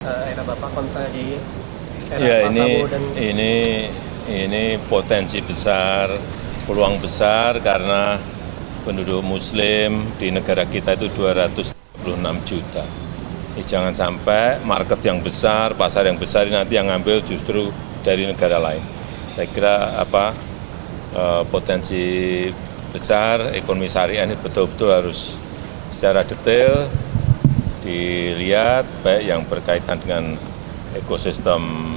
Era Bapak kalau misalnya di era Ya, Pak Prabowo dan ini potensi besar, peluang besar karena penduduk Muslim di negara kita itu 236 juta. Jangan sampai market yang besar, pasar yang besar ini nanti yang ngambil justru dari negara lain. Saya kira potensi besar ekonomi syariah ini betul-betul harus secara detail dilihat, baik yang berkaitan dengan ekosistem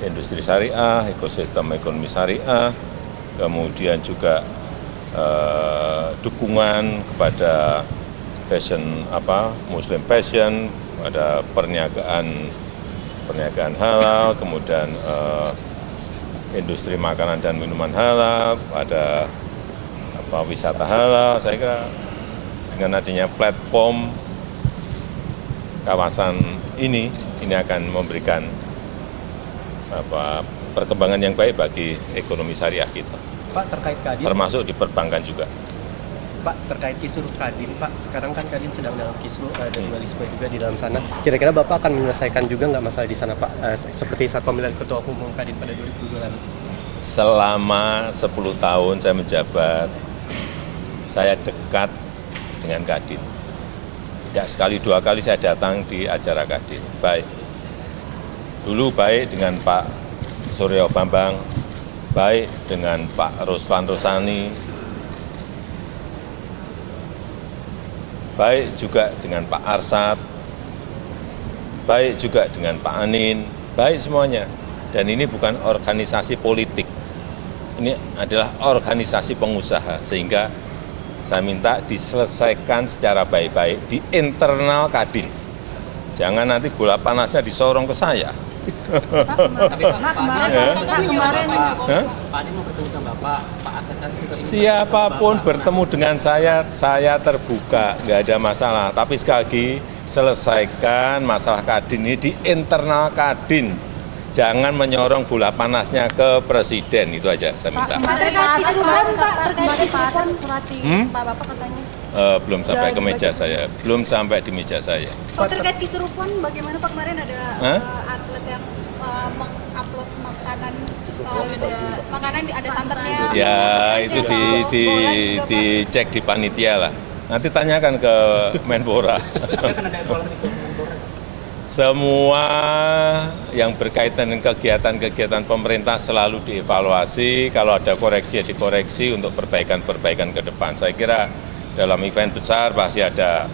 industri syariah, ekosistem ekonomi syariah, kemudian juga dukungan kepada fashion Muslim fashion, ada perniagaan halal, kemudian industri makanan dan minuman halal, ada wisata halal. Saya kira dengan adanya platform kawasan ini akan memberikan perkembangan yang baik bagi ekonomi syariah kita, Pak terkait Kadin, termasuk di perbankan juga. Pak terkait kisruh Kadin, Pak sekarang kan Kadin sedang dalam kisruh ada dualisme juga di dalam sana. Kira-kira Bapak akan menyelesaikan juga nggak masalah di sana, Pak? Seperti saat pemilihan ketua umum Kadin pada 2022 lalu. Selama 10 tahun saya menjabat, saya dekat dengan Kadin. Tidak sekali dua kali saya datang di acara Kadin. Dulu baik dengan Pak Suryo Bambang, baik dengan Pak Ruslan Rosani, baik juga dengan Pak Arsad, baik juga dengan Pak Anin, baik semuanya. Dan ini bukan organisasi politik, ini adalah organisasi pengusaha, sehingga saya minta diselesaikan secara baik-baik di internal Kadin. Jangan nanti bola panasnya disorong ke saya. Siapapun bertemu dengan saya terbuka, nggak ada masalah. Tapi sekali lagi, selesaikan masalah Kadin ini di internal Kadin. Jangan menyorong bola panasnya ke presiden, itu aja saya minta. Belum sampai ke meja saya, belum sampai di meja saya. Kalau terkait Kisrupan, bagaimana Pak kemarin ada atlet yang mengupload makanan ada santannya. Ya itu dicek di panitia lah. Nanti tanyakan ke Menpora. Semua yang berkaitan dengan kegiatan-kegiatan pemerintah selalu dievaluasi. Kalau ada koreksi, ya dikoreksi untuk perbaikan-perbaikan ke depan. Saya kira dalam event besar pasti ada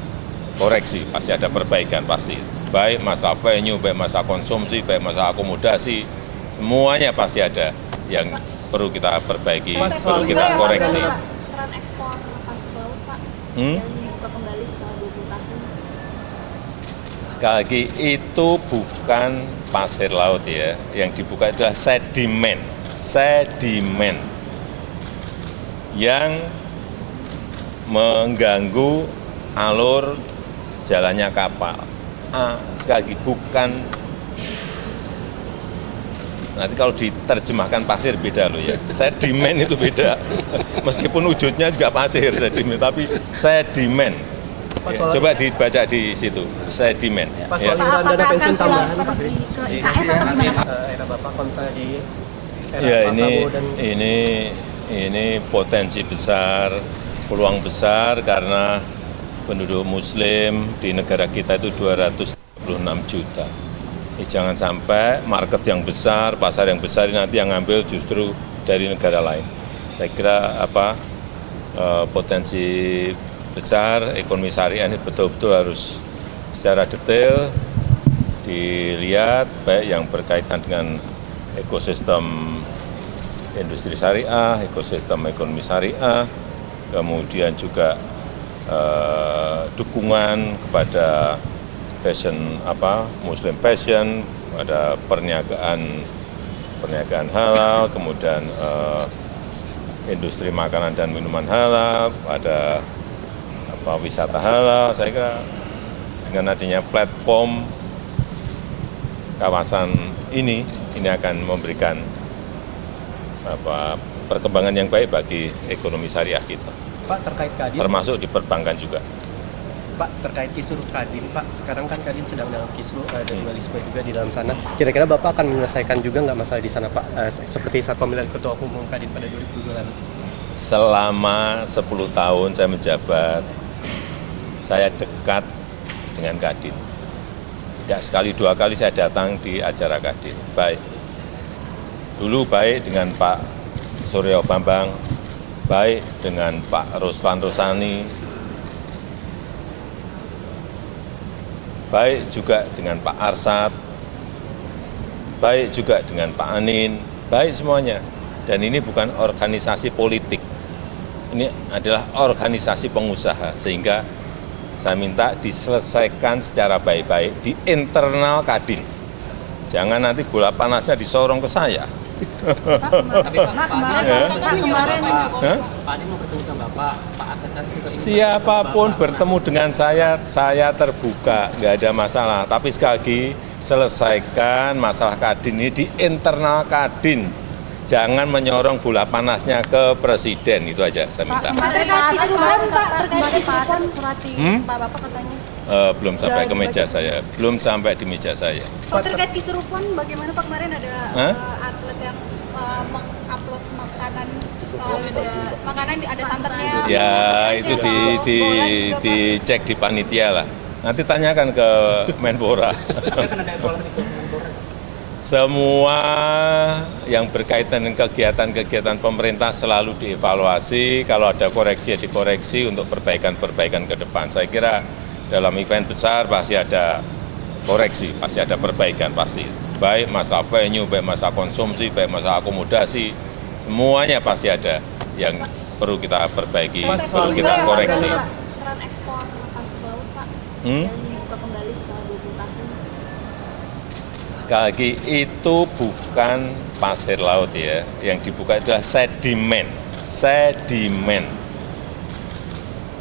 koreksi, pasti ada perbaikan pasti. Baik masalah venue, baik masalah konsumsi, baik masalah akomodasi, semuanya pasti ada yang perlu kita perbaiki, perlu kita koreksi. Keran ekspor lepas laut, Pak, yang dibuka kembali setelah 20 tahun. Sekali lagi, itu bukan pasir laut ya, yang dibuka itu adalah sedimen yang mengganggu alur jalannya kapal. Sekali lagi, bukan, nanti kalau diterjemahkan pasir beda loh ya, sedimen itu beda. Meskipun wujudnya juga pasir sedimen, tapi sedimen. Ya, coba dibaca di situ, sedimen. Pak Ya. soal iuran dana pensiun tambahan, Pak. Ke IKN atau gimana, Pak? Era Bapak kalau misalnya di era Ya, Pak Prabowo dan ini potensi besar, peluang besar karena penduduk Muslim di negara kita itu 236 juta. Jangan sampai market yang besar, pasar yang besar ini nanti yang ngambil justru dari negara lain. Saya kira potensi besar ekonomi syariah ini betul-betul harus secara detail dilihat, baik yang berkaitan dengan ekosistem industri syariah, ekosistem ekonomi syariah, kemudian juga dukungan kepada fashion Muslim fashion, ada perniagaan halal, kemudian industri makanan dan minuman halal, ada wisata halal. Saya kira dengan adanya platform kawasan ini akan memberikan perkembangan yang baik bagi ekonomi syariah kita, Pak terkait Kadin, termasuk di perbankan juga. Pak, terkait isu Kadin, Pak, sekarang kan Kadin sedang dalam kisru, ada dualisme juga di dalam sana. Kira-kira Bapak akan menyelesaikan juga nggak masalah di sana, Pak? Seperti saat pemilihan Ketua Umum Kadin pada 2002 lalu. Selama 10 tahun saya menjabat, saya dekat dengan Kadin. Tidak sekali dua kali saya datang di acara Kadin. Baik. Dulu baik dengan Pak Suryo Bambang, baik dengan Pak Ruslan Rusani, baik juga dengan Pak Arsad, baik juga dengan Pak Anin, baik semuanya. Dan ini bukan organisasi politik, ini adalah organisasi pengusaha, sehingga saya minta diselesaikan secara baik-baik di internal Kadin. Jangan nanti bola panasnya disorong ke saya. Siapapun bertemu dengan saya terbuka, nggak ada masalah. Tapi sekali lagi, selesaikan masalah Kadin ini di internal Kadin. Jangan menyorong bola panasnya ke presiden, itu aja saya minta. Terkait Kisrupan, Pak, terkait Kisrupan. Pak Bapak katanya. Belum sampai ke meja saya, belum sampai di meja saya. Pak, terkait Kisrupan, bagaimana Pak kemarin ada atlet yang mengupload makanan, ada santannya. Ya, itu dicek di panitia lah. Nanti tanyakan ke Menpora. Semua yang berkaitan dengan kegiatan-kegiatan pemerintah selalu dievaluasi. Kalau ada koreksi, ya dikoreksi untuk perbaikan-perbaikan ke depan. Saya kira dalam event besar pasti ada koreksi, pasti ada perbaikan, pasti. Baik masalah venue, baik masalah konsumsi, baik masalah akomodasi, semuanya pasti ada yang perlu kita perbaiki, perlu kita koreksi. Keran ekspor pasir laut, Pak, yang dibuka kembali setelah 20 tahun. Sekali lagi, itu bukan pasir laut ya, yang dibuka itu adalah sedimen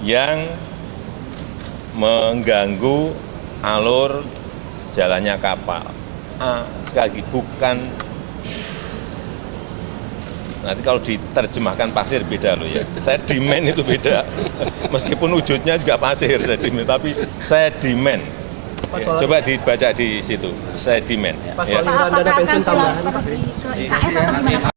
yang mengganggu alur jalannya kapal. Sekali lagi, bukan, nanti kalau diterjemahkan pasir beda loh ya, sedimen itu beda. Meskipun wujudnya juga pasir sedimen, tapi sedimen. Coba dibaca di situ, sedimen. Pak, soal iuran dana pensiun tambahan, Pak. Ke IKN atau gimana?